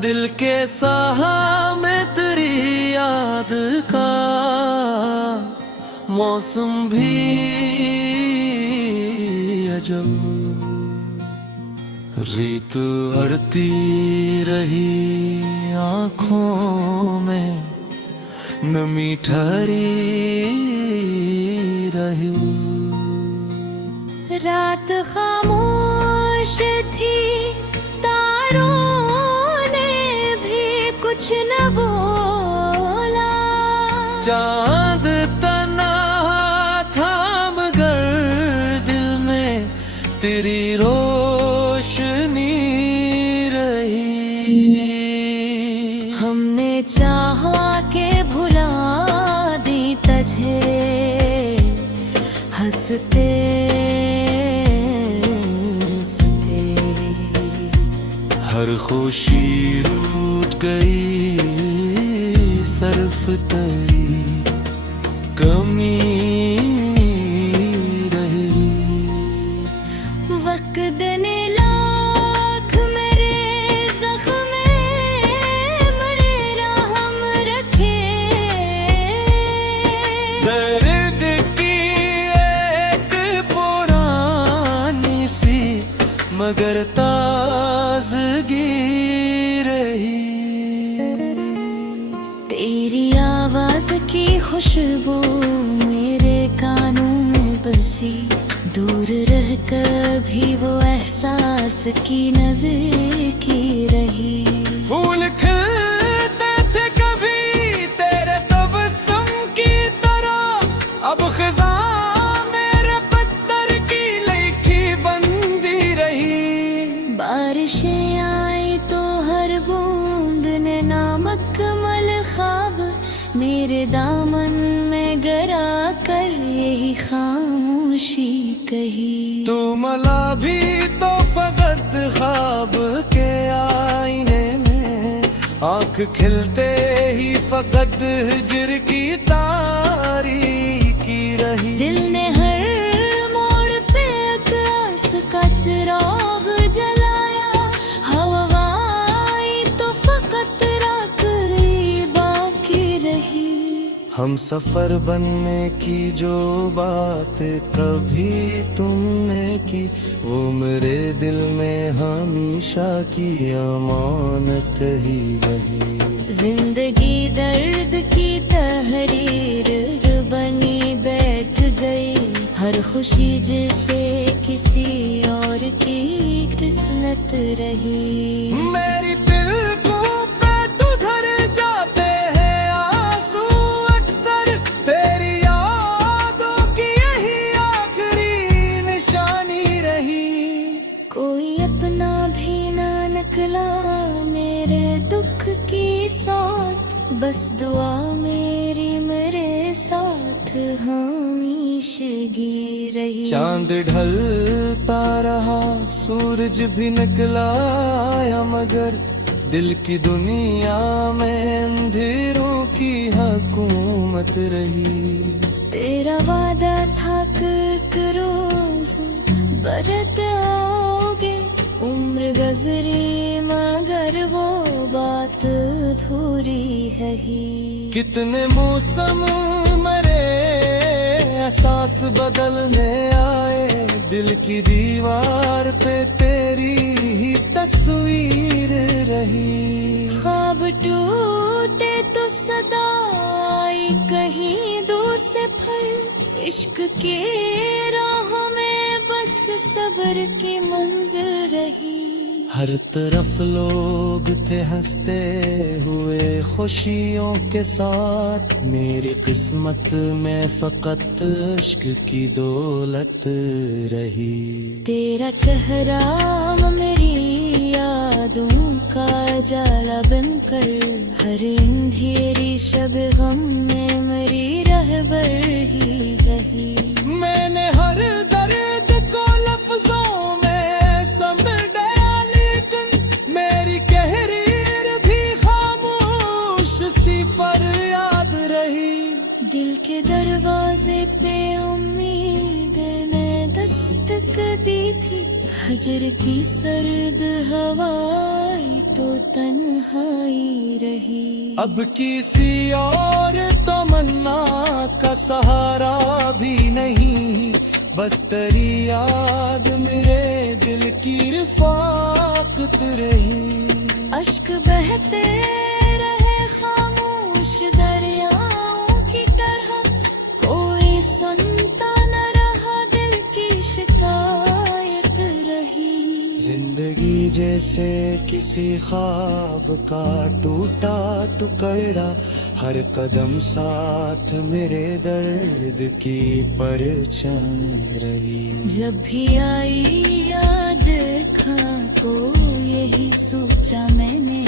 दिल के साहा में तेरी याद का मौसम भी अजब, रीत अड़ती रही आँखों में, नमी ठहरी रही। रात खामोश थी, तारों ने भी कुछ न बोला। चांद तना था मगर दिल में तेरी रोशनी रही। हमने चाहा के भुला दी तुझे, हंसते हंसते हर खुशी रूठ गई, सर्फ तेरी कमी रही। वक्त देने लाख मेरे जख्म मेरे राहम रखे। दर्द की एक पुरानी सी मगर ताजगी रही। तेरी आवाज की खुशबू मेरे कानों में बसी, दूर रह कभी वो एहसास की नज़दीकी रही। फूल खिलते थे कभी तेरे तबस्सुम की तरह, अब खिज़ा मेरे पत्थर की लिखी बंदी रही। बारिशें आई तो हर बूंद ने नामुकम्मल ख्वाब मेरे दामन में गरा कर यही खामोशी कही। तू मला भी तो फकत ख्वाब के आईने में, आँख खिलते ही फकत हिज्र की तारीकी रही। दिल ने हर मोड़ पे आकाश का चिराग जलाया, हवा आई तो फकत राख बाकी रही। हम सफर बनने की जो बात कभी तुमने की, वो मेरे दिल में हमेशा की अमानत ही रही। जिंदगी दर्द की तहरीर बनी बैठ गई, हर खुशी जैसे किसी और की किस्मत रही। मेरी पलकों पे तुधर जाते हैं आंसू अक्सर, तेरी यादों की यही आखिरी निशानी रही। कोई अपना भी ना निकला मेरे दुख की साथ, बस दुआ मेरी मेरे साथ हमेशगी रही। चांद ढलता रहा, सूरज भी निकला आया, मगर दिल की दुनिया में अंधेरों की हुकूमत रही। तेरा वादा था कि एक रोज बरत आओगे, उम्र गुजरी मगर वो बात अधूरी है ही। कितने मौसम मरे, एहसास बदलने आए, दिल की दीवार पे तेरी ही तस्वीर रही। ख्वाब टूटे तो सदा आई कहीं दूर से फल, इश्क के राह में बस सब्र की मंजिल रही। हर तरफ लोग थे हंसते हुए खुशियों के साथ, मेरी किस्मत में फकत इश्क की दौलत रही। तेरा चेहरा मेरी यादों का जाला बनकर, हर अंधेरी शब गम में मेरी रहबर ही रही। मैंने हर दर्द को लफ्जों में समझ डाला, लेकिन मेरी कहरीर भी खामोश सी फरियाद हिजर की सर्द हवाई तो तन्हाई रही। अब किसी और तमन्ना का सहारा भी नहीं, बस तेरी याद मेरे दिल की रिफाकत रही। अश्क बहते रहे खामोश दरियाओं की तरह, कोई सुनता न रहा, दिल की शिकायत रही। जिंदगी जैसे किसी ख्वाब का टूटा टुकड़ा, हर कदम साथ मेरे दर्द की परछाई रही। जब भी आई याद खां को यही सोचा मैंने,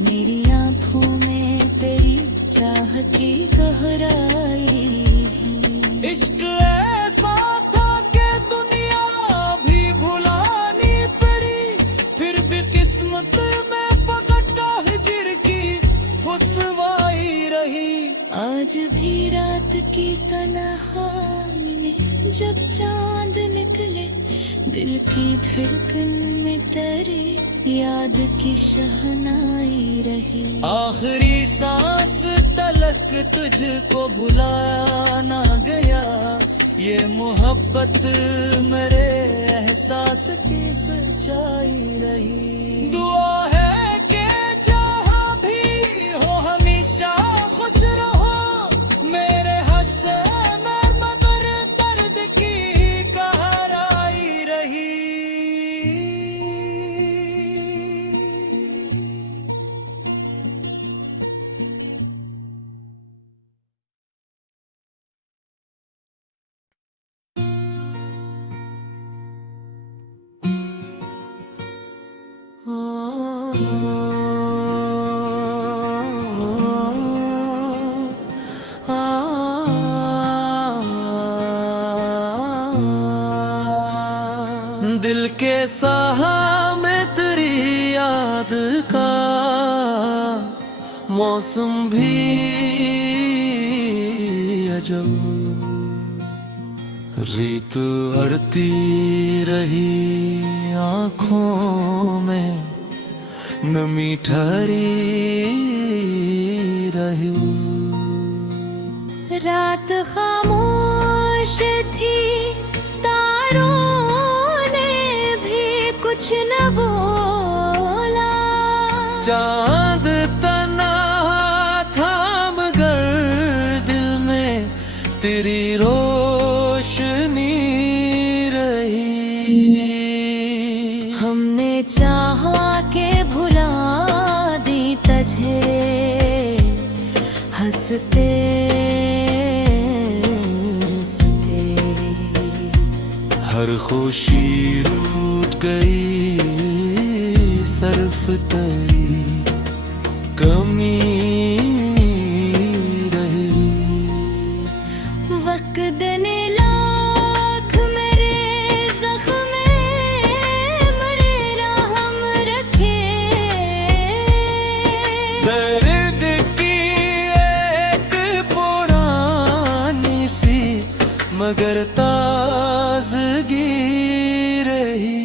मेरी आंखों में तेरी चाह की गहराई है। इश्क ऐसा था कि दुनिया भी भुलानी पड़ी, फिर भी किस्मत में फकत हिजर की रुसवाई रही। आज भी रात की तन्हाई में जब चांद निकले, दिल की धड़कन में तेरी याद की शहनाई रही। आखिरी सांस तलक तुझको भुलाया ना गया, ये मोहब्बत मेरे एहसास की सच्चाई रही। दुआ है कि जहाँ भी हो हमेशा खुश रहो, मेरे हंसे नर्म पर दर्द की गहराई रही। दिल के साहा में तेरी याद का मौसम भी अजब, रीत अड़ती रही आँखों में, नमी ठहरी रही। रात खामोश थी, तारों ने भी कुछ न बोला। चांद तना था मगर दिल में तेरी रोशनी रही। हमने चाहा के भुला दी तुझे, हंसते हंसते हर खुशी रूठ गई, सर्फ तेरी कमी रही। वक्त देने लाख मेरे जख्म मरे राहम रखे, दर्द की एक पुरानी सी मगर ताजगी रही।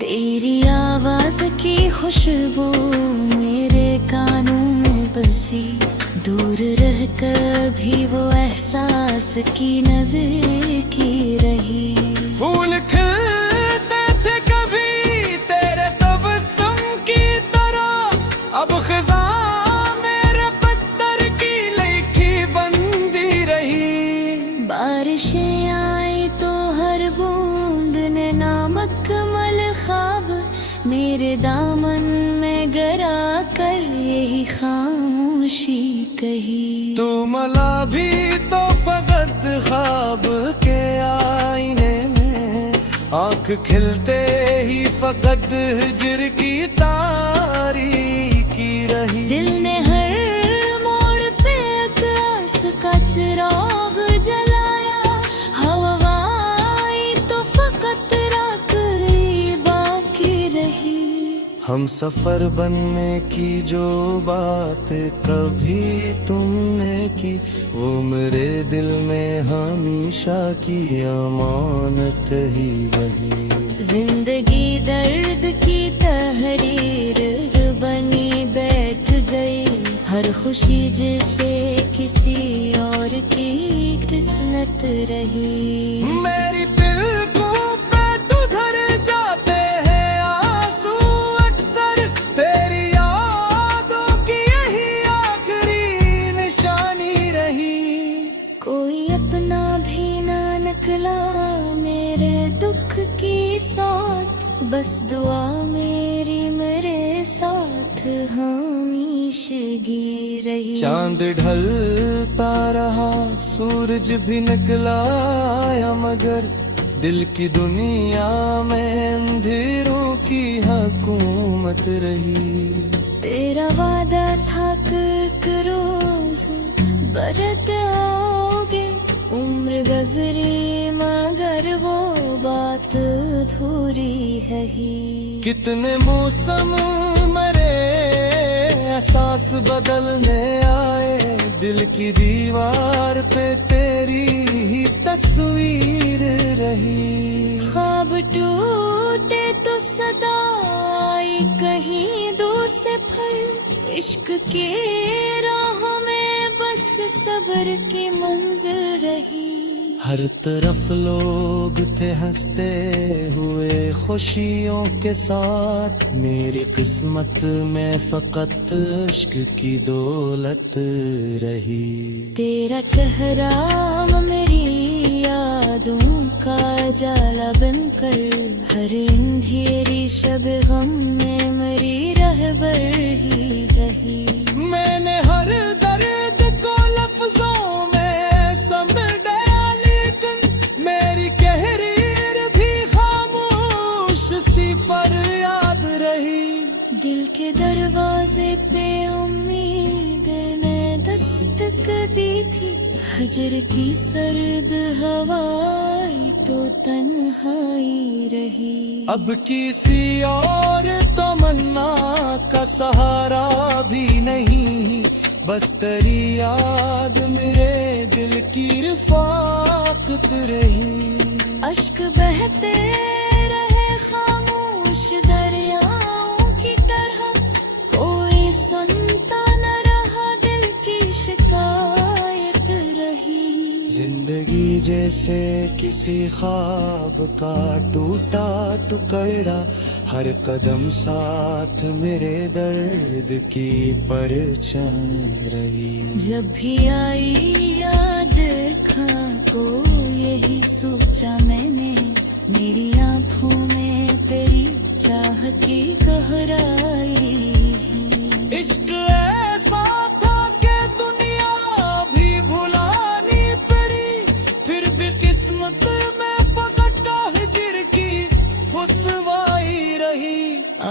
तेरी आवाज की खुशबू मेरे कानों में बसी, दूर रह कर भी वो एहसास की नजर की रही। फूल खिलते थे कभी तेरे तबस्सुम की तरह, अब खिज़ां मेरे पत्थर की लिखी बंदी रही। बारिशें आई तो हर बूंद ने नामकमल ख्वाब मेरे दामन में गरा कर यही खामोशी कही। तू मला भी तो फकत ख्वाब के आईने में, आँख खिलते ही फकत हिजर की तारीकी रही। दिल ने हर मोड़ पे आकाश का चिराग जलाया, हवा आई तो फकत राख बाकी रही। हम सफर बनने की जो बात कभी तुमने की, वो मेरे दिल में हमेशा की अमानत ही रही। जिंदगी दर्द की तहरीर बनी बैठ गई, हर खुशी जैसे किसी और की किस्मत रही। मेरी पलकों पे तुधर जाते हैं आंसू अक्सर, तेरी यादों की यही आखिरी निशानी रही। कोई अपना भी ना निकला मेरे दुख की साथ, बस दुआ मेरी मेरे साथ हमेशगी रही। चांद ढलता रहा, सूरज भी निकला आया, मगर दिल की दुनिया में अंधेरों की हुकूमत रही। तेरा वादा था कि एक रोज बरत आओगे, उम्र गुजरी मगर वो बात अधूरी है ही। कितने मौसम मरे, एहसास बदलने आए, दिल की दीवार पे तेरी ही तस्वीर रही। ख्वाब टूटे तो सदा आई कहीं दूर से फिर, इश्क के राह में बस सब्र की मंजिल रही। हर तरफ लोग थे हंसते हुए खुशियों के साथ, मेरी किस्मत में फकत इश्क की दौलत रही। तेरा चेहरा मेरी यादों का जाला बनकर, हर अंधेरी शब गम में मेरी रहबर ही रही। मैंने हर दर्द को लफ्जों में समझा, लेकिन मेरी कहरीर भी खामोश सी फरियाद रही। दिल के दरवाजे पे उम्मीद ने दस्तक दी थी, हजर की सर्द हवाई तो तन्हाई रही। अब किसी और तमन्ना का सहारा भी नहीं, बस तेरी याद मेरे दिल की रफ़ाकत रही। अश्क बहते रहे खामोश दरियाओं की तरह, कोई सुनता न रहा दिल की शिकायत रही। जिंदगी जैसे किसी ख्वाब का टूटा टुकड़ा, हर कदम साथ मेरे दर्द की परछाई रही। जब भी आई याद खां को यही सोचा मैंने, मेरी आंखों में तेरी चाह की गहराई है। इश्क ऐसा था कि दुनिया भी भुलानी पड़ी, फिर भी किस्मत में फकत हिजर की खुशवाई रही।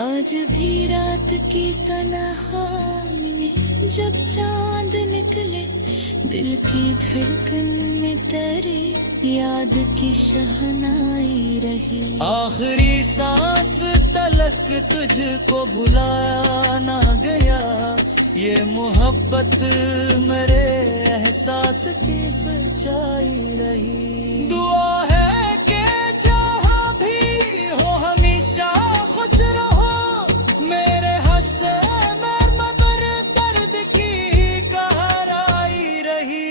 आज भी रात की तन्हाई में जब चांद निकले, दिल की धड़कन में तेरी याद की शहनाई रही। आखिरी सांस तलक तुझको भुलाया ना गया, ये मोहब्बत मेरे एहसास की सच्चाई रही। दुआ है कि जहाँ भी हो हमेशा खुश रहो, मेरे हंसे नर्म पर दर्द की कहराई रही।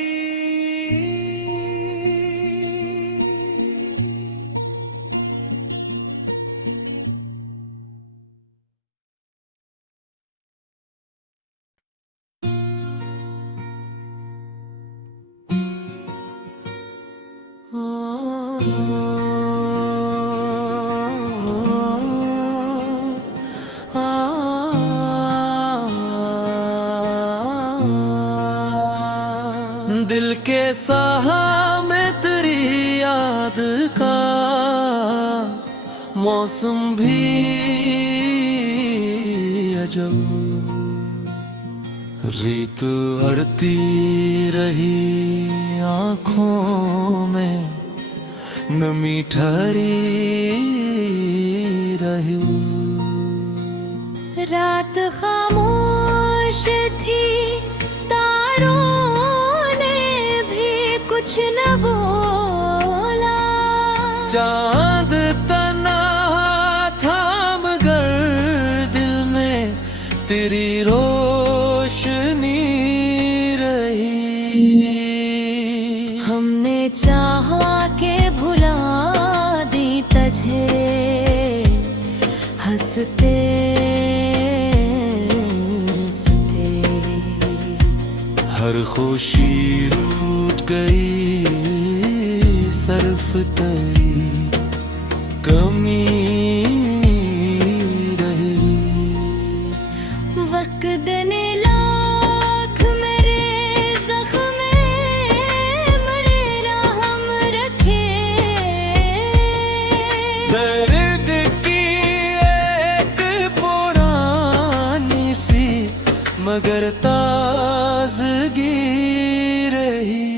दिल के साहा में तेरी याद का मौसम भी अजब, रीत अड़ती रही आँखों में, नमी ठहरी रही। रात खामोश थी, तारों ने भी कुछ न बोला। चांद तना था मगर दिल में तेरी रोशनी रही। हमने चाहा के भुला दी तुझे, हंसते हंसते हर खुशी रूठ गई, सर्फ तरी कमी रही। वक्त ने लाख मेरे जख्म मरेरा हम रखे, दर्द की एक पुरानी सी मगर ताजगी रही।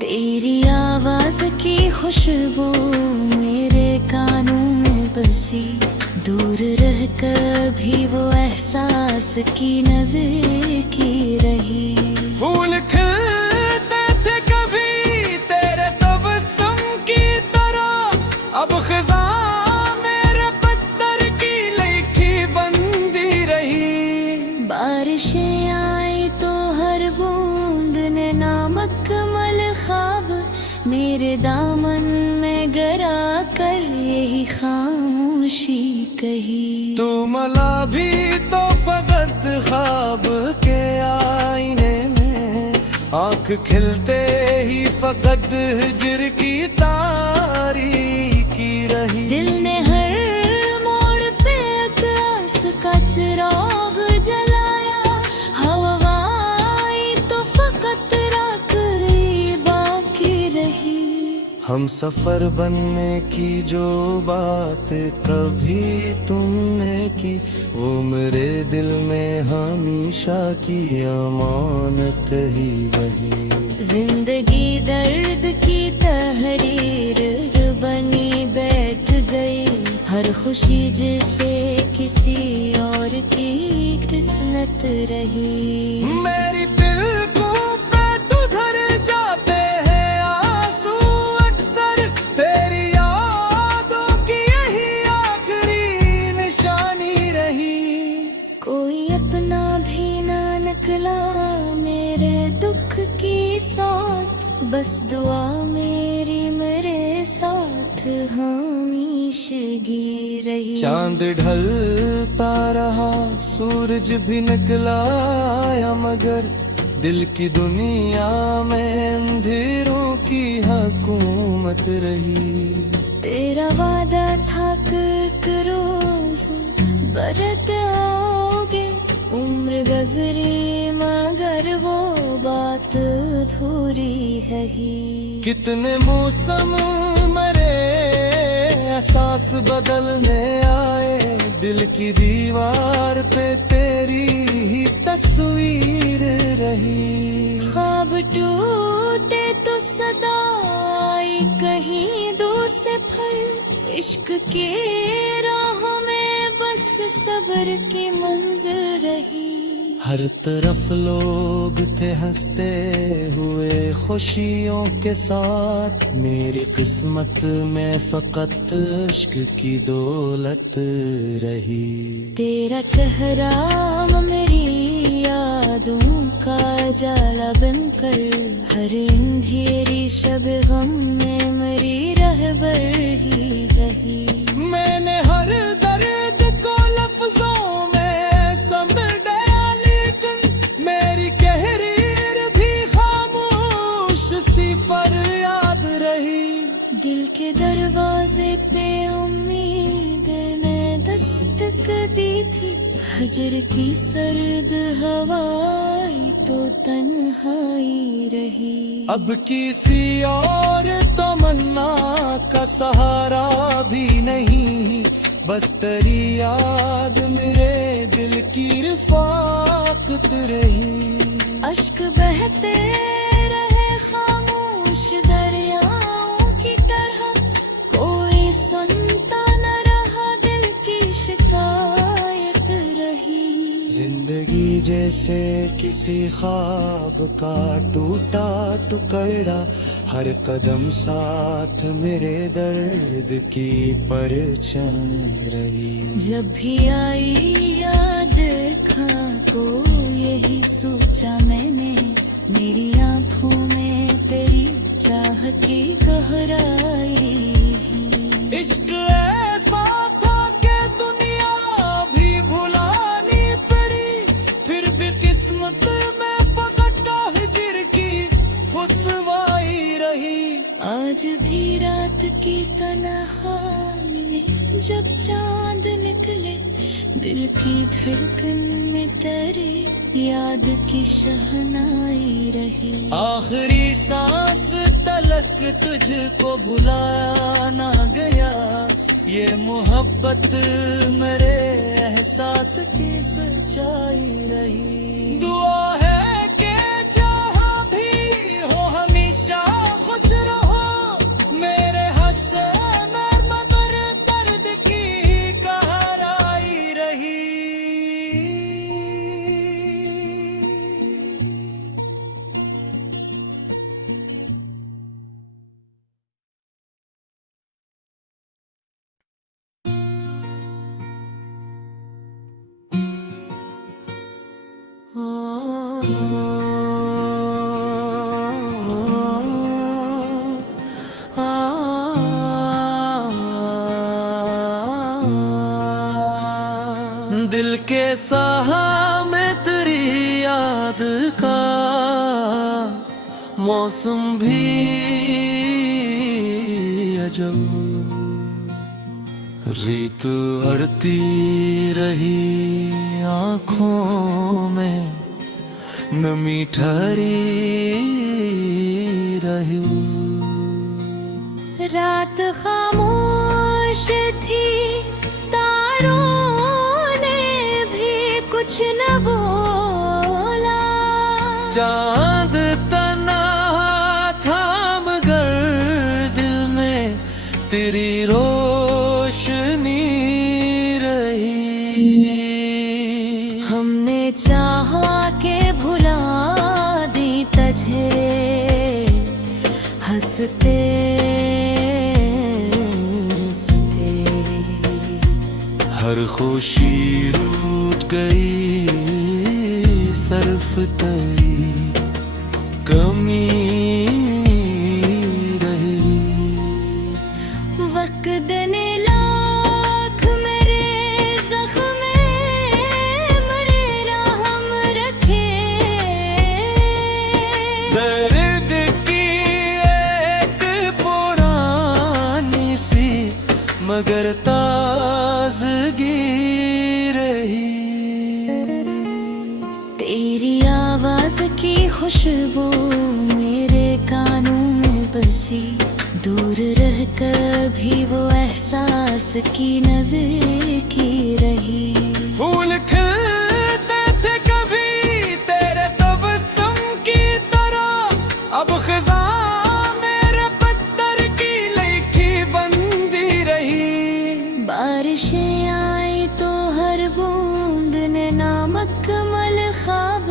तेरी आवाज की खुशबू मेरे कानों में बसी, दूर रह कर भी वो एहसास की नजर की रही। फूल खिलते थे कभी तेरे तबस्सुम की तरह, अब खिजा मेरे पत्थर की लिखी बंदी रही। बारिशें आई तो हर बूंद ने नामक मल ख्वाब मेरे दामन में गरा कर यही खामोशी कही। तू मला भी तो फकत ख्वाब के आईने में, आंख खिलते ही फकत हिज्र की तारीकी रही। दिल ने हर मोड़ पे आकाश का चिराग जलाया, हवा आई तो फकत राख रही बाकी रही। हम सफर बनने की जो बात कभी तुमने की, वो मेरे दिल में हमेशा की अमानत ही रही। जिंदगी दर्द की तहरीर बनी बैठ गई, हर खुशी जैसे किसी और की किस्मत रही। मेरी पलकों पे तुधर जाते हैं आंसू अक्सर, तेरी यादों की यही आखिरी निशानी रही। कोई अपना भी ना निकला मेरे दुख की साथ, बस दुआ मेरी मेरे साथ हमेशगी रही। चांद ढलता रहा, सूरज भी निकला आया, मगर दिल की दुनिया में अंधेरों की हुकूमत रही। तेरा वादा था कि एक रोज बरत आओगे, उम्र गुजरी मगर वो बात अधूरी है ही। कितने मौसम मरे, एहसास बदलने आए, दिल की दीवार पे तेरी ही तस्वीर रही। ख्वाब टूटे तो सदा आई कहीं दूर से फल, इश्क के राहों में बस सब्र की मंजिल रही। हर तरफ लोग थे हंसते हुए खुशियों के साथ, मेरी किस्मत में फकत इश्क की दौलत रही। तेरा चेहरा मेरी यादों का जाला बनकर, हर अंधेरी शब गम में मेरी रहबर ही रही। मैंने हर दर्द को लफ्जों में समझा, लेकिन मेरी कहरीर भी खामोश सी फरियाद रही। दिल के दरवाजे पे उम्मीद ने दस्तक दी थी, हजर की सर्द हवाई तो तन्हाई रही। अब किसी और तमन्ना का सहारा भी नहीं, बस तेरी याद मेरे दिल की रिफाकत रही। अश्क बहते रहे खामोश दरियाओं की तरह, कोई सुनता न रहा दिल की शिकायत। जैसे किसी ख्वाब का टूटा टुकड़ा, हर कदम साथ मेरे दर्द की परछाई रही। जब भी आई याद खां को यही सोचा मैंने, मेरी आंखों में तेरी चाह की गहराई। इश्क ऐसा था कि दुनिया भी भुलानी पड़ी, फिर भी किस्मत में फकत हिजर की रुसवाई रही। आज भी रात की तन्हाई में जब चांद निकले, दिल की धड़कन में तेरी याद की शहनाई रही। आखिरी सांस तलक तुझको भुलाया ना गया, ये मोहब्बत मेरे एहसास की सच्चाई रही। दुआ है कि जहाँ भी हो हमेशा खुश रहो, मेरे हंसे नर्म पर दर्द की कहराई रही। दिल के साहा में तेरी याद का मौसम भी अजब, रीत अड़ती रही आँखों में, नमी ठहरी रही। रात खामोश थी, तारों ने भी कुछ न बोला। चांद तना था मगर दिल में तेरी रोशनी रही। हमने चाहा के भुला दी तुझे, हंसते हंसते हर खुशी रूठ गई, सर्फ तेरी कमी रही। वक्त ने लाख मेरे जख्म मरेरा हम रखे, दर्द की एक पुरानी सी मगर ताजगी रही। तेरी आवाज की खुशबू मेरे कानों में बसी, दूर रह कर भी वो एहसास की नजर की रही। फूल खिलते थे कभी तेरे तबस्सुम की तरह, अब खिज़ा मेरे पत्थर की लिखी बंदी रही। बारिशें आई तो हर बूंद ने नामक मल ख्वाब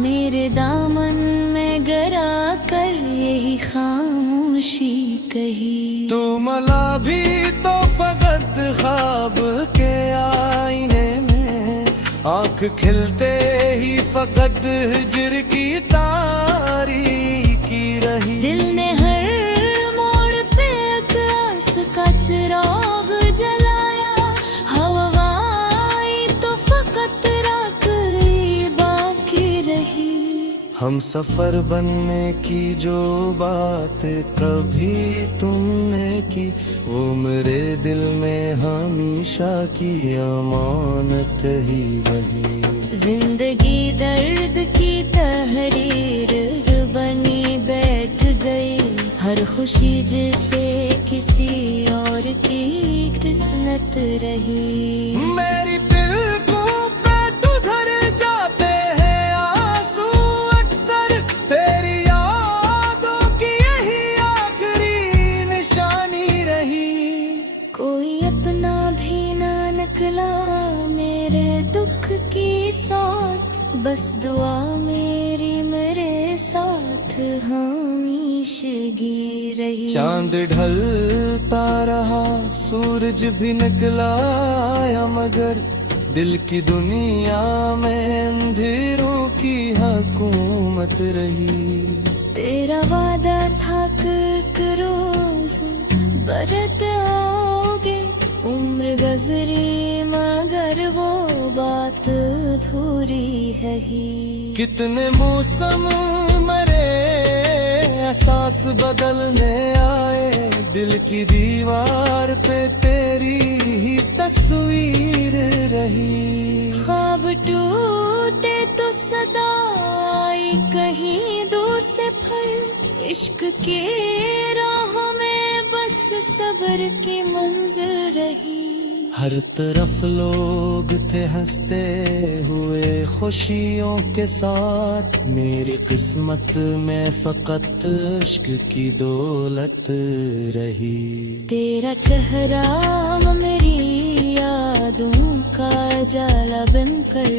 मेरे दामन में गरा कर यही खामोशी कही। तू मला भी तो फकत ख्वाब के आईने में, आँख खिलते ही फकत हिजर की तारीकी रही। दिल ने हर मोड़ पे आस का चिराग जलाया, हवा आई तो फकत रात ही बाकी रही। हम सफर बनने की जो बात कभी तुमने की, वो मेरे दिल में हमेशा की अमानत ही रही। जिंदगी दर्द की तहरीर बनी बैठ गई, हर खुशी जैसे किसी और की किस्मत रही। मेरी पलकों पे उधर जाते हैं आंसू अक्सर, तेरी यादों की यही आखिरी निशानी रही। कोई अपना भी ना निकला मेरे दुख की साथ, बस दुआ मेरी मेरे साथ हमेशगी रही। चांद ढलता रहा, सूरज भी निकला आया, मगर दिल की दुनिया में अंधेरों की हुकूमत रही। तेरा वादा था कि एक रोज बरत आओगे, उम्र गुजरी मगर वो बात अधूरी है ही। कितने मौसम मरे, एहसास बदलने आए, दिल की दीवार पे तेरी ही तस्वीर रही। ख्वाब टूटे तो सदा आई कहीं दूर से फल, इश्क के राहों में बस सब्र की मंजिल रही। हर तरफ लोग थे हंसते हुए खुशियों के साथ, मेरी किस्मत में फकत इश्क की दौलत रही। तेरा चेहरा मेरी यादों का जाला बनकर,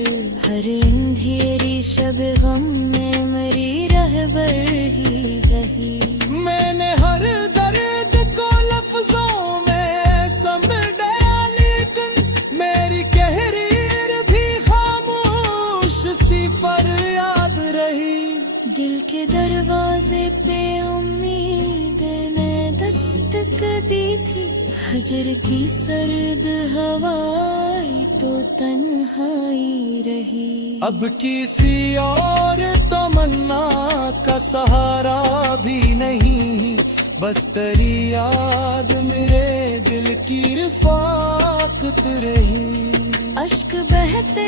हर अंधेरी शब गम में मेरी रहबर ही रही। मैंने हर दर्द को लफ्जों में समझ डाला, लेकिन मेरी कहरीर भी खामोश सी फरियाद रही। दिल के दरवाजे पे उम्मीद ने दस्तक दी थी, हजर की सर्द हवाएं तो तन्हाई रही। अब किसी और तमन्ना का सहारा भी नहीं, बस तेरी याद मेरे दिल की रिफाकत रही। अश्क बहते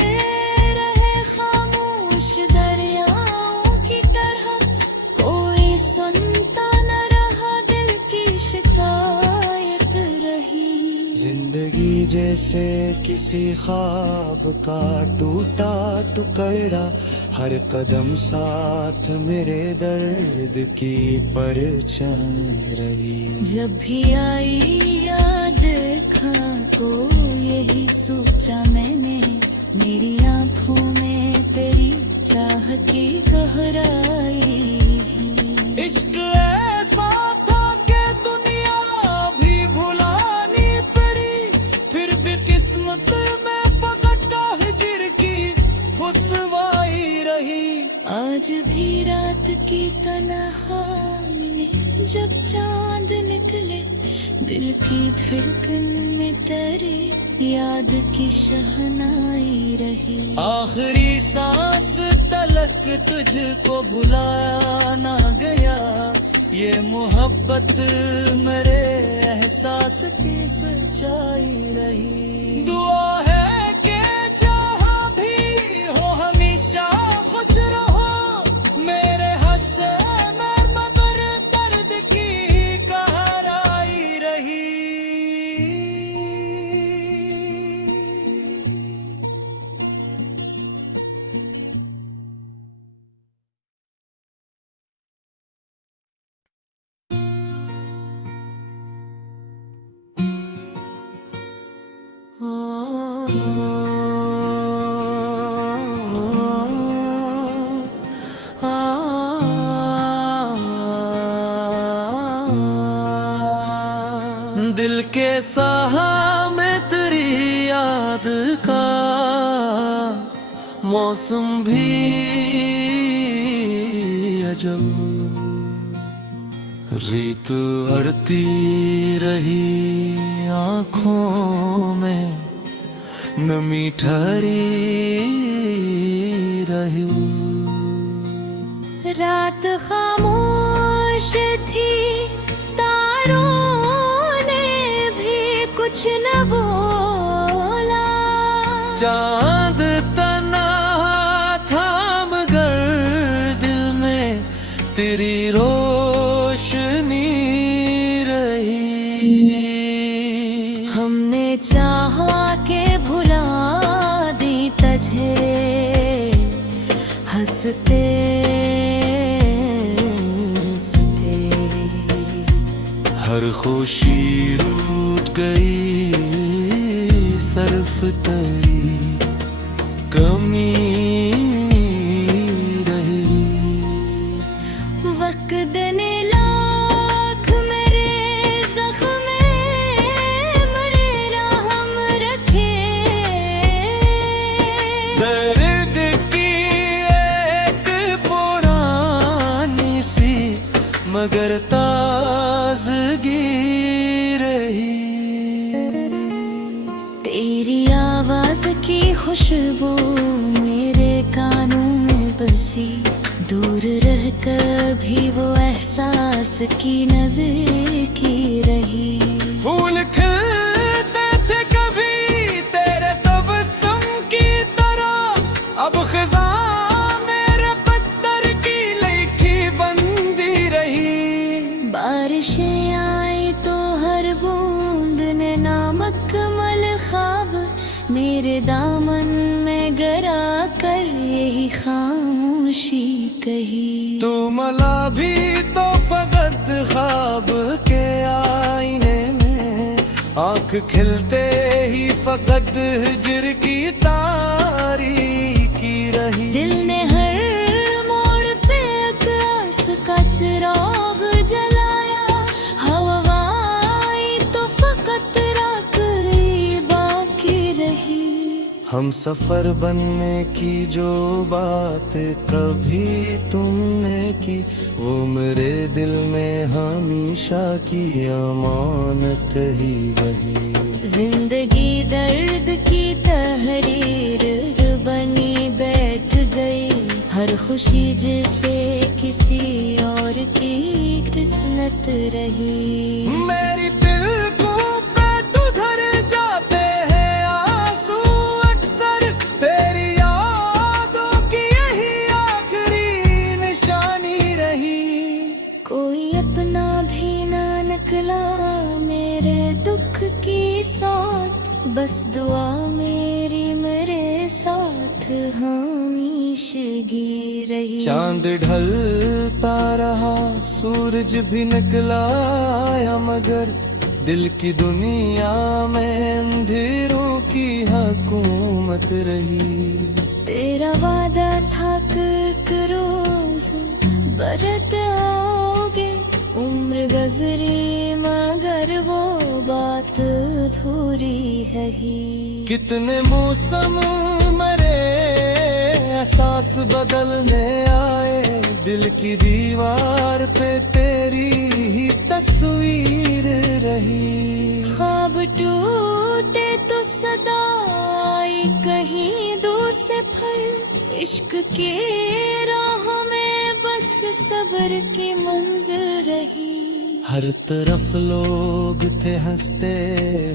रहे खामोश दरियाओं की तरह, कोई सुनता न रहा, दिल की शिकायत रही। जिंदगी जैसे किसी ख्वाब का टूटा टुकड़ा, हर कदम साथ मेरे दर्द की परछाई रही। जब भी आई याद खां को यही सोचा मैंने, मेरी आंखों में तेरी चाह की गहराई है। इश्क ऐसा था कि दुनिया भी भुलानी पड़ी, फिर भी किस्मत में फकत हिजर की रुसवाई रही। आज भी रात की तन्हाई में जब चांद निकले, दिल की धड़कन में तेरी याद की शहनाई रही। आखिरी सांस तलक तुझको भुलाया ना गया, ये मोहब्बत मेरे एहसास की सच्चाई रही। दुआ है कि जहाँ भी हो हमेशा खुश रहो, मेरे हंसे नर्म पर दर्द की कहराई रही। दिल के साहा में तेरी याद का मौसम भी अजब, रीत अड़ती रही आँखों में, नमी ठहरी रही। रात खामोश थी, तारों ने भी कुछ न बोला, चांद तना था मगर दिल में तेरी रोशनी रही। हमने चाहा के भुला दी तुझे, हंसते हंसते हर खुशी रूठ गई, सरफ तेरी कमी मगर ताज़गी रही। तेरी आवाज की खुशबू मेरे कानों में बसी, दूर रह कर भी वो एहसास की नज़दीकी रही। फूल खिलते थे कभी तेरे तबस्सुम की तरह, अब खिज़ा मेरे पत्थर की लिखी बंदी रही। बारिशें आई तो हर बूंद ने नामकमल ख्वाब मेरे दामन में गरा कर यही खामोशी कही। तू मला भी तो फकत ख्वाब के आईने में, आंख खिलते ही फकत हिज्र की तारीकी रही। दिल ने हर मोड़ पे एक आस का चिराग जलाया, हवा आई तो फकत राख रही बाकी रही। हम सफर बनने की जो बात कभी तुमने की, वो मेरे दिल में हमेशा की अमानत ही रही। जिंदगी दर्द की तहरीर बनी बैठ गई, हर खुशी जैसे किसी और की किस्मत रही। मेरी पलकों पे उधर जाते हैं आंसू अक्सर, तेरी यादों की यही आखिरी निशानी रही। कोई अपना भी ना निकला मेरे दुख की साथ, बस दुआ मेरी मेरे साथ हमेशगी रही। चांद ढलता रहा, सूरज भी निकला आया, मगर दिल की दुनिया में अंधेरों की हुकूमत रही। तेरा वादा था कि एक रोज बरत आओगे, उम्र गुजरी मगर वो बात अधूरी है ही। कितने मौसम मरे, एहसास बदलने आए, दिल की दीवार पे तेरी ही तस्वीर रही। ख्वाब टूटे तो सदा आई कहीं दूर से फल, इश्क के राहों में बस सब्र की मंजिल रही। हर तरफ लोग थे हंसते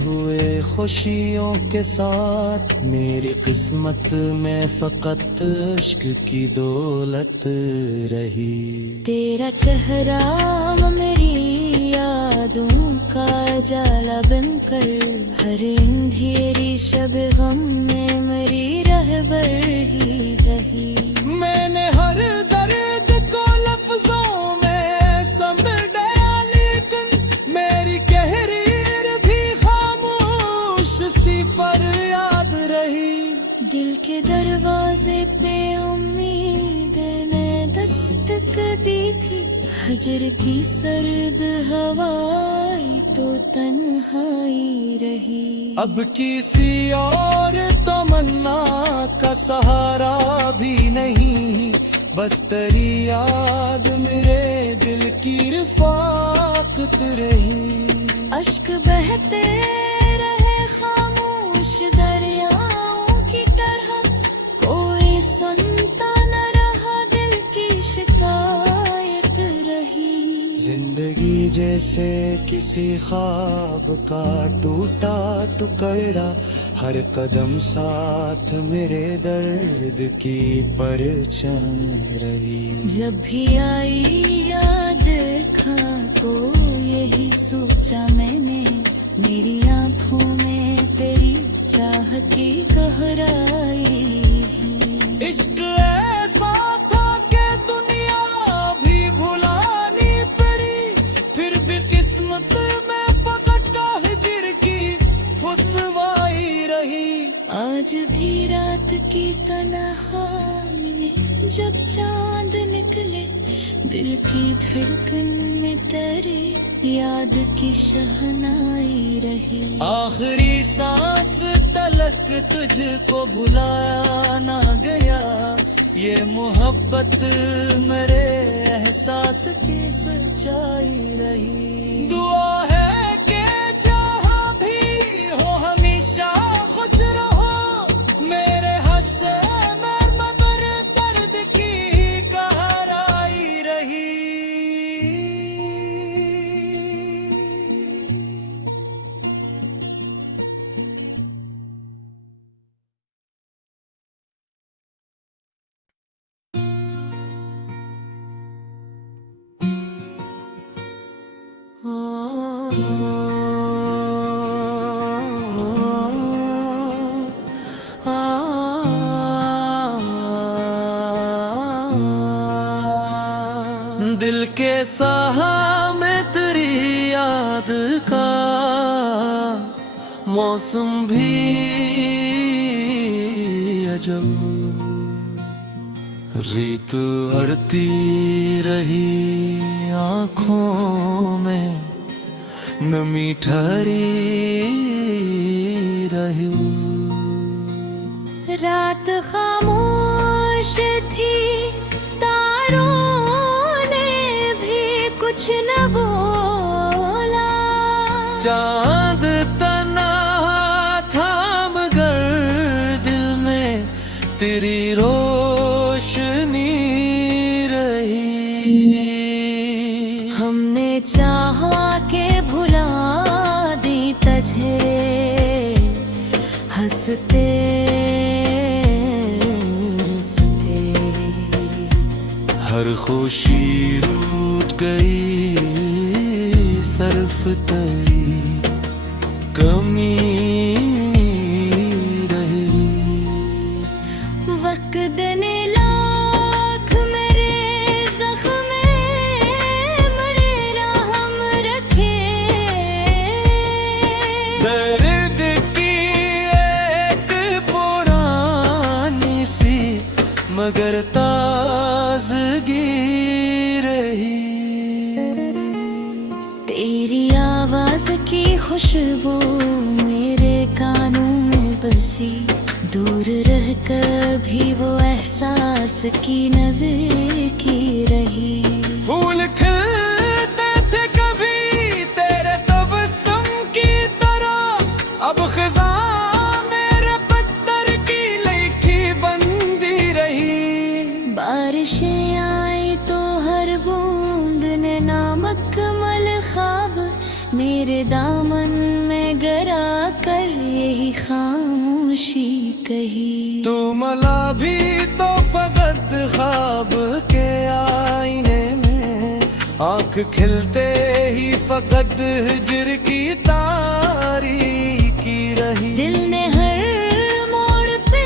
हुए खुशियों के साथ, मेरी किस्मत में फकत इश्क की दौलत रही। तेरा चेहरा मेरी यादों का जाला बनकर, हर अंधेरी शब गम में मेरी रहबर ही रही। मैंने हर दर्द को लफ्जों में समझ डाली, तुम मेरी कहरीर भी खामोश सी फरियाद रही। दिल के दरवाजे पे उम्मीद ने दस्तक दी थी, हजर की सर्द हवाई तो तन्हाई रही। अब किसी और तमन्ना का सहारा भी नहीं, बस तेरी याद मेरे दिल की रिफाकत रही। अश्क बहते रहे खामोश दरियाओं की तरह, कोई सुनता न रहा दिल की शिकायत रही। जिंदगी जैसे किसी ख्वाब का टूटा टुकड़ा, हर कदम साथ मेरे दर्द की परछाई रही। जब भी आई याद देखा को यही सोचा मैंने, मेरी आंखों में तेरी चाह की गहराई है। इश्क ऐसा था कि दुनिया भी भुलानी पड़ी, फिर भी किस्मत में फकत हिज्र की रुसवाई रही। आज भी रात की तन्हाई में जब चांद निकले, दिल की धड़कन में तेरी याद की शहनाई रही। आखिरी सांस तलक तुझको भुलाया ना गया, ये मोहब्बत मेरे एहसास की सच्चाई रही। दुआ है कि जहाँ भी हो हमेशा खुश रहो, मेरे हंसे नर्म पर दर्द की गहराई रही। दिल के साहा में तेरी याद का मौसम भी अजब, रीत अड़ती रही आँखों में, नमी ठहरी रही। रात खामोश थी, तारों ने भी कुछ न बोला। चांद तना था मगर दिल में तेरी रोशनी रही। हमने चाहा के भुला दी तुझे, हंसते हंसते हर खुशी रूठ गई, सर्फ तेरी कमी रही। वक्त ने लाख मेरे जख्म मरेला हम रखे, दर्द की एक पुरानी सी मगर ताजगी रही। तेरी आवाज की खुशबू मेरे कानों में बसी, दूर रह कर भी वो एहसास की नजदीकी रही। फूल खिलते थे कभी तेरे तबस्सुम की तरह, अब खिज़ा मेरे पत्थर की लिखी बंदी रही। बारिशें आई तो हर बूंद ने नामक मल ख्वाब मेरे दामन में गरा कर यही खामोशी कही। तू मला भी तो फकत ख्वाब के आईने में, आंख खिलते ही फकत हिज्र की तारीकी रही। दिल ने हर मोड़ पे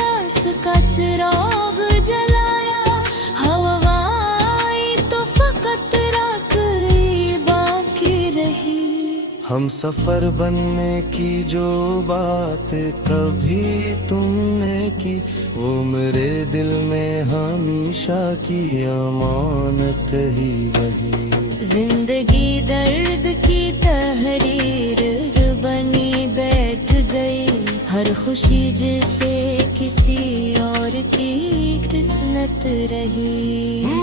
आस का चिराग जलाया, हवा आई तो फकत राख बाकी रही। हम सफर बनने की जो बात कभी तुमने की, वो मेरे दिल में हमेशा की अमानत ही रही। जिंदगी दर्द की तहरीर बनी बैठ गई, हर खुशी जैसे किसी और की किस्मत रही।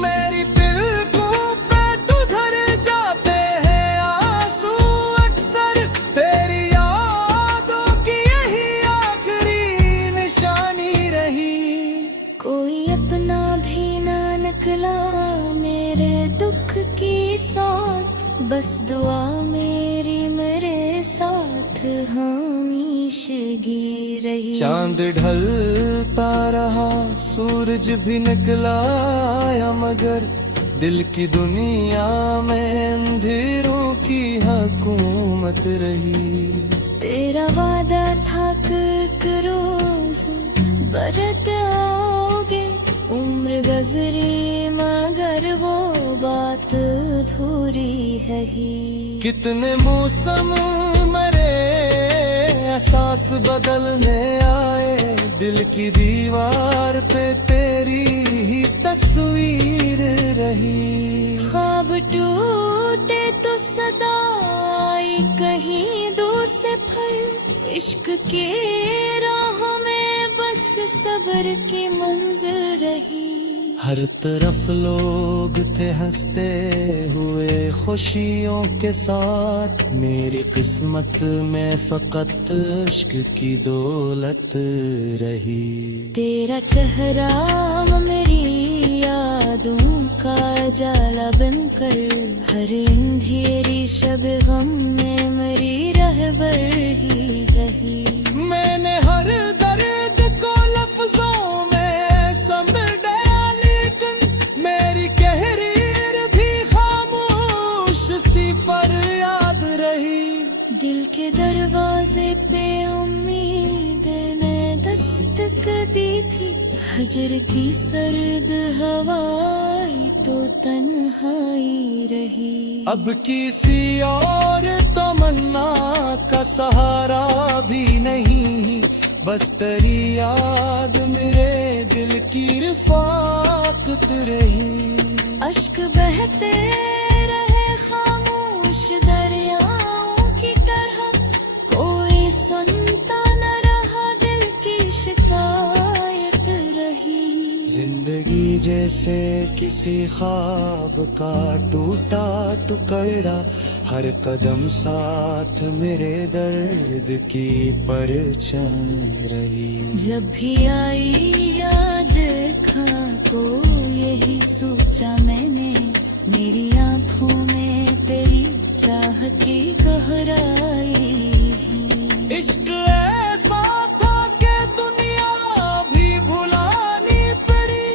मेरी बिल्कुल पे तुधर जाते हैं आंसू अक्सर, तेरी यादों की यही आखिरी निशानी रही। कोई अपना भी ना निकला मेरे दुख की साथ, बस दुआ मेरी मेरे साथ हमेशगी रही। चांद ढलता रहा, सूरज भी निकला आया, मगर दिल की दुनिया में अंधेरों की हुकूमत रही। तेरा वादा था कि एक रोज बरत आओगे, उम्र गुजरी मगर वो बात अधूरी है ही। कितने मौसम मरे, एहसास बदलने आए, दिल की दीवार पे तेरी ही तस्वीर रही। ख्वाब टूटे तो सदा आई कहीं दूर से, फल इश्क के राह में बस सब्र की मंजिल रही। हर तरफ लोग थे हंसते हुए खुशियों के साथ, मेरी किस्मत में फकत इश्क की दौलत रही। तेरा चेहरा मेरी यादों का जाला बनकर, हर अंधेरी शब गम में मेरी रहबर ही रही। मैंने हर दर्द को लफ्जों में समझ डाला, लेकिन मेरी कहरीर भी खामोश सी फरियाद रही। दिल के दरवाजे पे उम्मीद ने दस्तक दी थी, हजर की सर्द हवाई तो तन्हाई रही। अब किसी और तमन्ना का सहारा भी नहीं, बस तेरी याद मेरे दिल की रिफाकत रही। अश्क बहते रहे खामोश दरियाओं की तरह, कोई सुनता न रहा दिल की शिकायत रही। जिंदगी जैसे किसी ख्वाब का टूटा टुकड़ा, हर कदम साथ मेरे दर्द की परछाई रही। जब भी आई याद खां को यही सोचा मैंने, मेरी आंखों में तेरी चाह की गहराई है। इश्क ऐसा था कि दुनिया भी भुलानी पड़ी,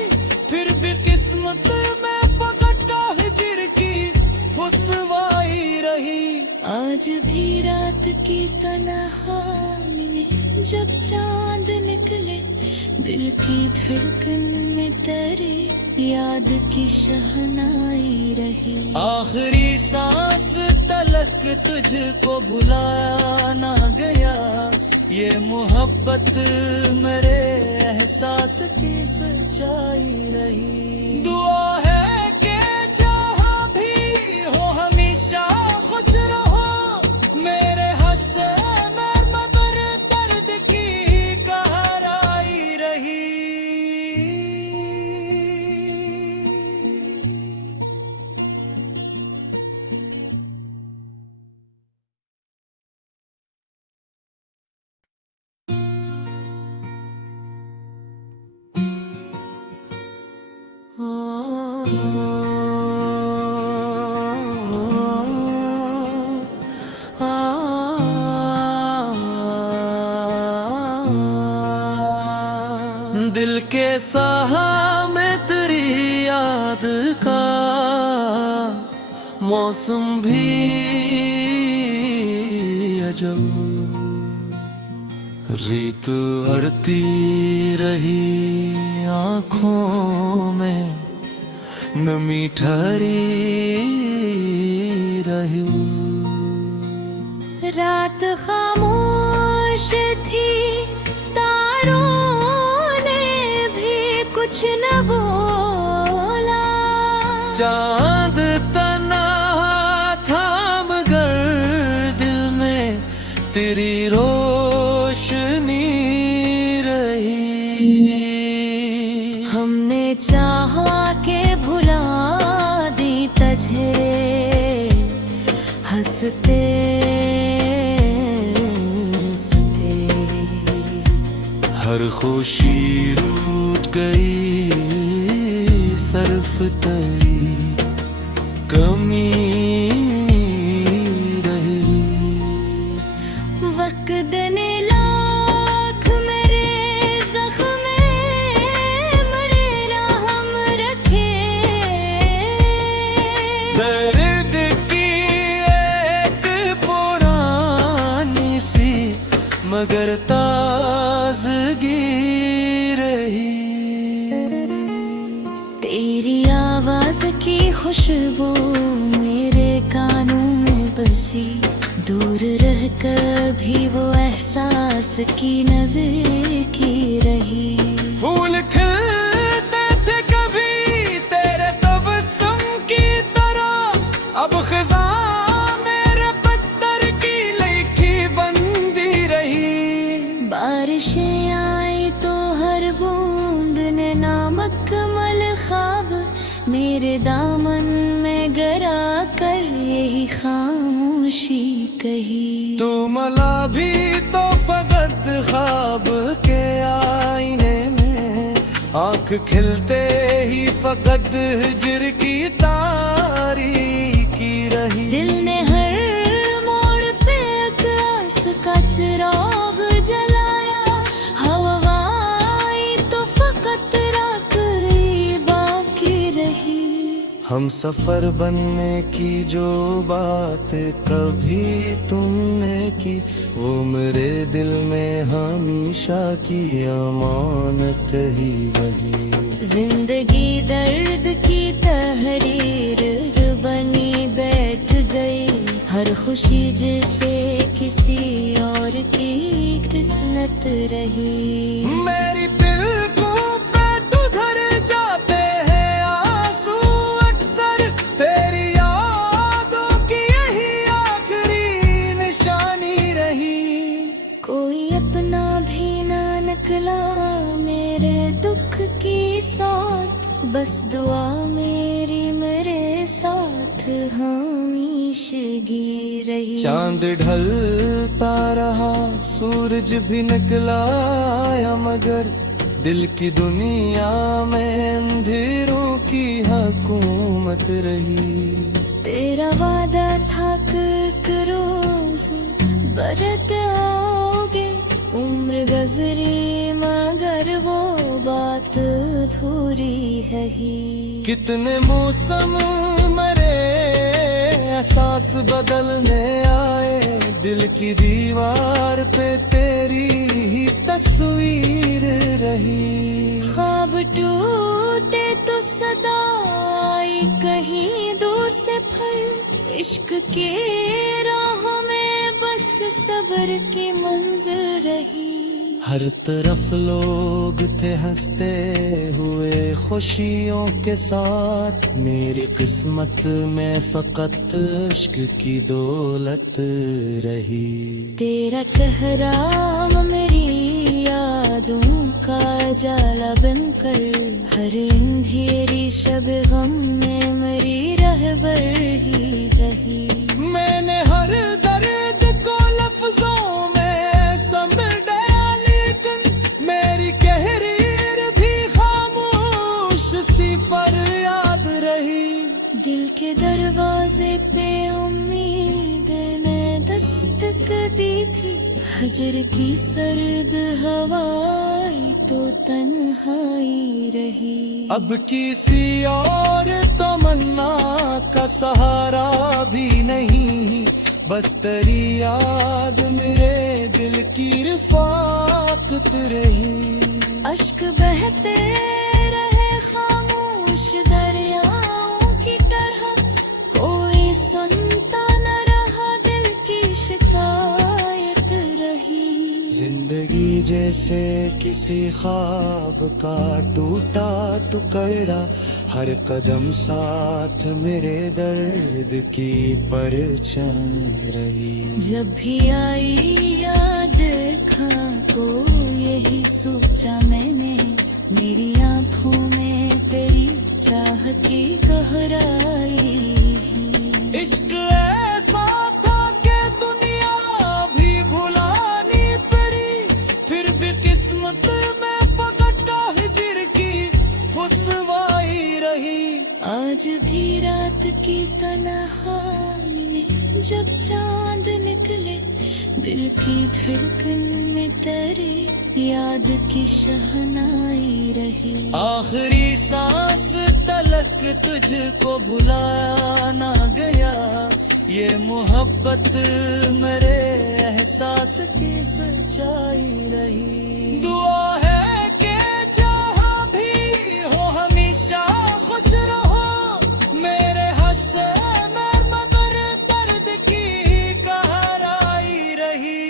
फिर भी किस्मत में फकत हिजर की रुसवाई रही। आज भी रात की तन्हाई में जब चांद निकले, दिल की धड़कन में तेरी याद की शहनाई रही। आखिरी सांस तलक तुझको भुलाया ना गया, ये मोहब्बत मेरे एहसास की सच्चाई रही। दुआ है कि जहाँ भी हो हमेशा खुश रहो, मेरे हंसे नर्म पर दर्द की कहराई रही। दिल के साहा में तेरी याद का मौसम भी अजब, रीत अड़ती रही आँखों में, नमी ठहरी रही। रात खामोश थी, तारों ने भी कुछ न बोला। चांद तना था मगर दिल में तेरी रोशनी रही। हमने चाहा के भुला दी तुझे, हंसते हंसते हर खुशी रूठ गई, सर्फ तेरी कमी रही। वक्त ने लाख मेरे जख्म मरेला हम रखे, दर्द की एक पुरानी सी मगर ताजगी रही। तेरी आवाज की खुशबू मेरे कानों में बसी, दूर रह कर भी वो एहसास की नजर की रही। फूल खिलते थे कभी तेरे तबस्सुम की तरह, अब खिज़ा मेरे पत्थर की लिखी बंदी रही। बारिशें आई तो हर मेरे दामन में गरा कर यही खामोशी कही। तू मला भी तो फकत ख्वाब के आईने में, आंख खिलते ही फकत हिजर की तारीकी रही। दिल ने हर मोड़ पे आस का चिराग जलाया, हवा आई तो फकत रात ही बाकी रही। हम सफर बनने की जो बात कभी तुमने की, वो मेरे दिल में हमेशा की अमानत ही रही। जिंदगी दर्द की तहरीर बनी बैठ गई, हर खुशी जैसे किसी और की किस्मत रही। मेरी पलकों पे तुधर जाते हैं आंसू अक्सर, तेरी यादों की यही आखिरी निशानी रही। कोई अपना भी ना निकला मेरे दुख की साथ, बस दुआ मेरी मेरे साथ हमेशगी रही। चांद ढलता रहा, सूरज भी निकला आया, मगर दिल की दुनिया में अंधेरों की हुकूमत रही। तेरा वादा था कि एक रोज बरत आओगे, उम्र गुजरी मगर वो बात अधूरी है ही। कितने मौसम मरे, एहसास बदलने आए, दिल की दीवार पे तेरी ही तस्वीर रही। ख्वाब टूटे तो सदा आई कहीं दूर से फल, इश्क के राह में बस सब्र की मंजिल रही। हर तरफ लोग थे हंसते हुए खुशियों के साथ, मेरी किस्मत में फकत इश्क की दौलत रही। तेरा चेहरा मेरी यादों का जाला बनकर, हर अंधेरी शब गम में मेरी रहबर ही रही। मैंने हर दर्द को लफ्जों में समझ डाली, तुम मेरी कहरीर भी खामोश सी फरियाद रही। दिल के दरवाजे पे उम्मीद ने दस्तक दी थी, हजर की सर्द हवाई तो तन्हाई रही। अब किसी और तमन्ना का सहारा भी नहीं, बस तेरी याद मेरे दिल की रिफाकत रही। अश्क बहते रहे खामोश दरियाओं की तरह, कोई सुनता न रहा दिल की शिकायत रही। जिंदगी जैसे किसी ख्वाब का टूटा टुकड़ा, हर कदम साथ मेरे दर्द की परछाई रही। जब भी आई याद खां को यही सोचा मैंने, मेरी आंखों में तेरी चाह की गहराई ही। इश्क ऐसा था कि दुनिया भी भुलानी पड़ी, फिर भी किस्मत में फकत हिजर की रुसवाई रही। आज भी रात की तन्हाई में जब चांद निकले, दिल की धड़कन में तेरी याद की शहनाई रही। आखिरी सांस तलक तुझको भुलाया ना गया, ये मोहब्बत मेरे एहसास की सच्चाई रही। दुआ है कि जहाँ भी हो हमेशा खुश रहो, मेरे हंसे नर्म पर दर्द की कहराई रही।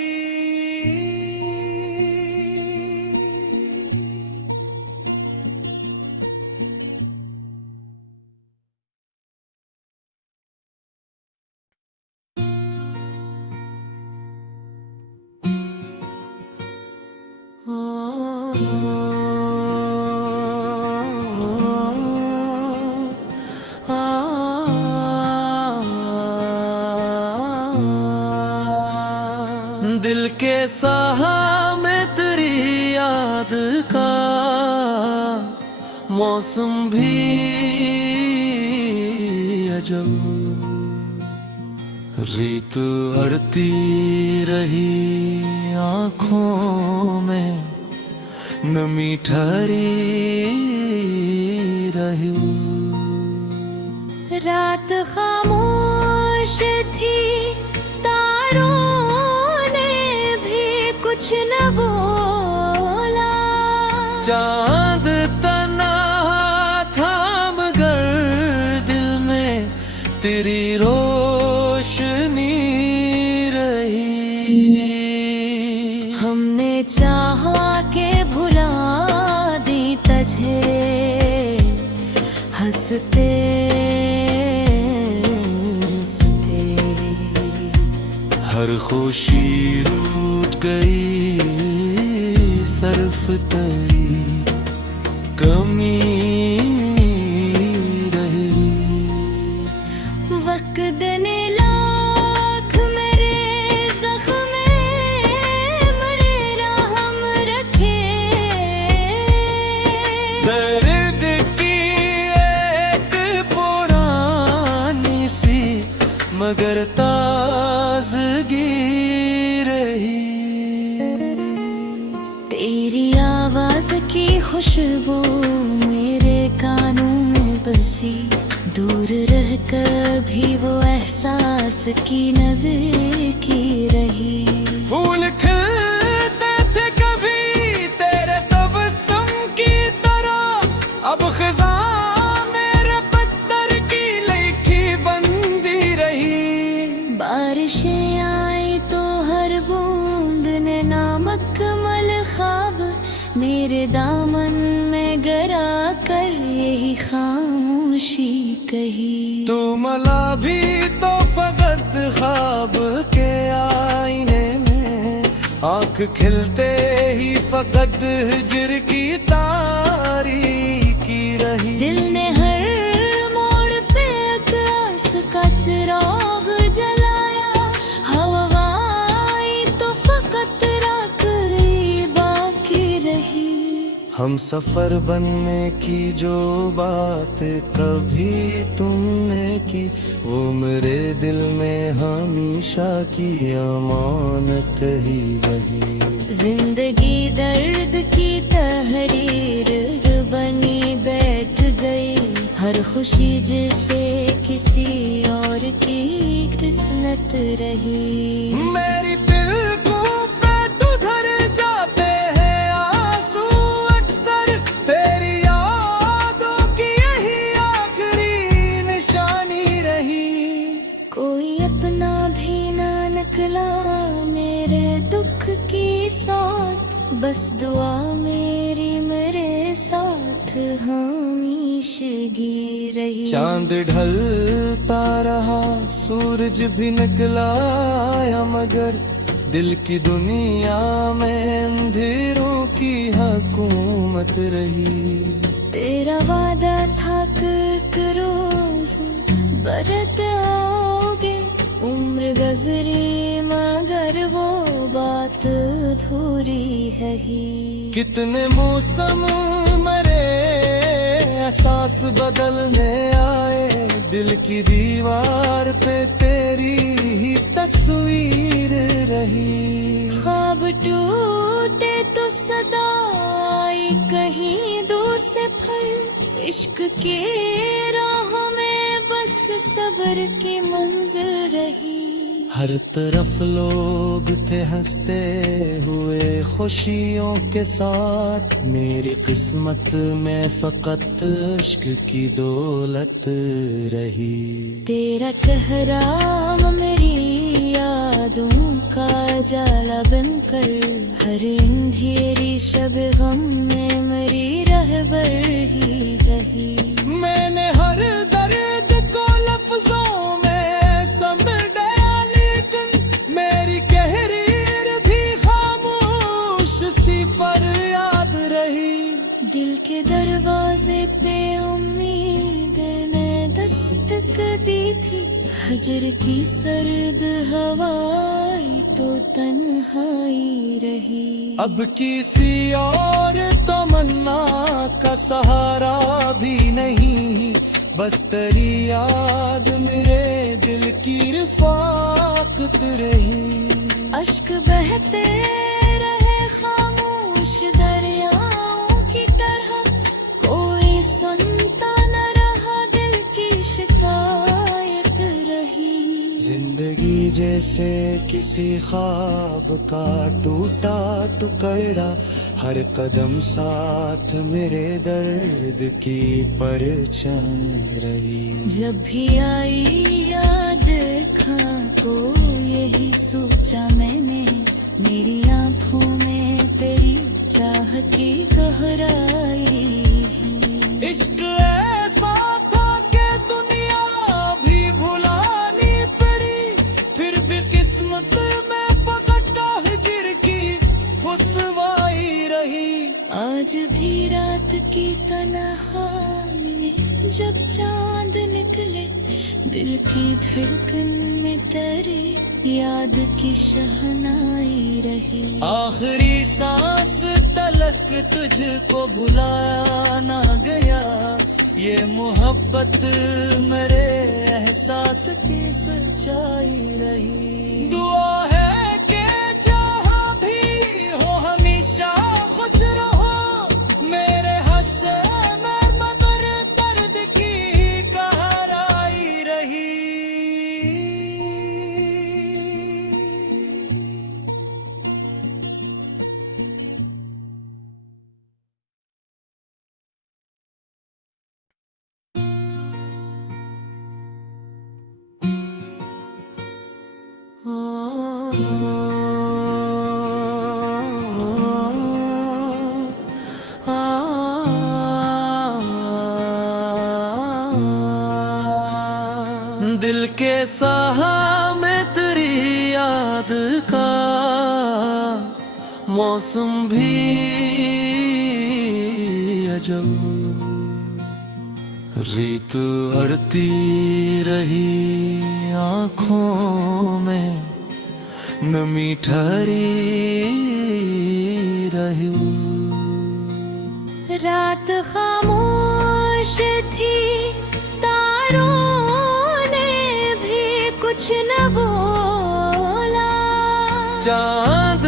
साहा में तेरी याद का मौसम भी अजब, रीत अड़ती रही आँखों में, नमी ठहरी रही। रात खामोश थी, तारों ने भी कुछ न बोला। चांद तना था मगर दिल में तेरी रोशनी रही। हमने चाहा के भुला दी तुझे, हंसते हंसते हर खुशी रूठ गई, सर्फ तेरी कमी रही। वक्त ने लाख मेरे जख्म मरे रहम रखे। दर्द की एक पुरानी सी मगर ताजगी रही। तेरी आवाज की खुशबू मेरे कानों में बसी, दूर रह कर भी वो एहसास की नजर की रही। फूल खिलते थे कभी तेरे तबस्सुम की तरह, अब खिज़ा मेरे पत्थर की लिखी बंदी रही। बारिशें आई तो हर बूंद ने नामकमल ख्वाब मेरे दामन में गरा कर यही खामोशी कही। तू मला भी तो फकत ख्वाब के आईने में, आँख खिलते ही फकत हिज्र की तारीकी रही। दिल ने हर मोड़ पे आकाश का चिराग जलाया, हवा आई तो फकत राख रही बाकी रही। हम सफर बनने की जो बात कभी तुमने की, वो मेरे दिल में हमेशा की अमानत ही रही। जिंदगी दर्द की तहरीर बनी बैठ गई, हर खुशी जैसे किसी और की किस्मत रही। मेरी पलकों पे तुधर जाते हैं आंसू अक्सर, तेरी यादों की यही आखिरी निशानी रही। कोई अपना भी ना निकला मेरे दुख की साथ, बस दुआ मेरी मेरे साथ हमेशगी रही। चांद ढलता रहा, सूरज भी निकला आया, मगर दिल की दुनिया में अंधेरों की हुकूमत रही। तेरा वादा था कि एक रोज बरत आओगे, उम्र गुजरी मगर वो बात अधूरी है ही। कितने मौसम मरे, एहसास बदलने आए, दिल की दीवार पे तेरी ही तस्वीर रही। ख्वाब टूटे तो सदा आई कहीं दूर से फल, इश्क के राहों में बस सब्र की मंजिल रही। हर तरफ लोग थे हंसते हुए खुशियों के साथ, मेरी किस्मत में फकत इश्क की दौलत रही। तेरा चेहरा मेरी यादों का जाला बनकर, हर अंधेरी शब गम में मेरी रहबर ही रही। मैंने हर दर्द को लफ्जों में समझ डाली, तुम मेरी कहरीर भी खामोश सी फरियाद रही। दिल के दरवाजे पे उम्मीद ने दस्तक दी थी, हजर की सर्द हवाई तो तन्हाई रही। अब किसी और तमन्ना का सहारा भी नहीं, बस तेरी याद मेरे दिल की रिफाकत रही। अश्क बहते रहे खामोश दरियाओं की तरह, कोई सुनता न रहा, दिल की शिकायत रही। जिंदगी जैसे किसी ख्वाब का टूटा टुकड़ा, हर कदम साथ मेरे दर्द की परछाई रही। जब भी आई याद खां को यही सोचा मैंने, मेरी आंखों में तेरी चाह की गहराई है। इश्क ऐसा था कि दुनिया भी भुलानी पड़ी, फिर भी किस्मत में फकत हिजर की रुसवाई रही। आज भी रात की तन्हाई में जब चांद निकले, दिल की धड़कन में तेरी याद की शहनाई रही। आखिरी सांस तलक तुझको भुलाया ना गया, ये मोहब्बत मेरे एहसास की सच्चाई रही। दुआ है कि जहाँ भी हो हमेशा खुश रहो, मेरे हंसे नर्म पर दर्द की कहराई रही। दिल के साहा में तेरी याद का मौसम भी अजब, रीत अड़ती रही आँखों में, नमी ठहरी रही। रात खामोश थी, तारों ने भी कुछ न बोला। चांद